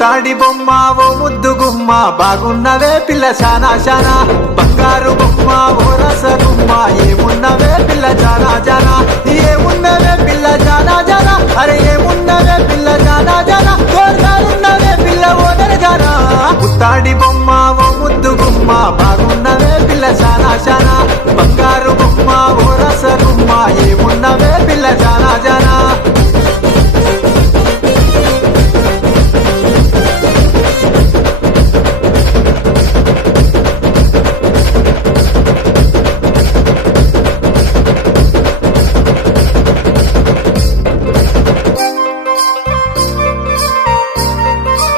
పుత్తాడి బొమ్మ ఓ ముద్దు గుమ్మ బాగున్నవే పిల్ల శానా శానా బంగారు బొమ్మ ఓ రస గుమ్మ ఏమున్నవే పిల్ల జానా జానా ఏమున్నవే పిల్ల జానా జానా అరే ఏమున్నవే పిల్ల జానా జానా కోర్గాలున్నవే పిల్ల ఓదర జానా పుత్తాడి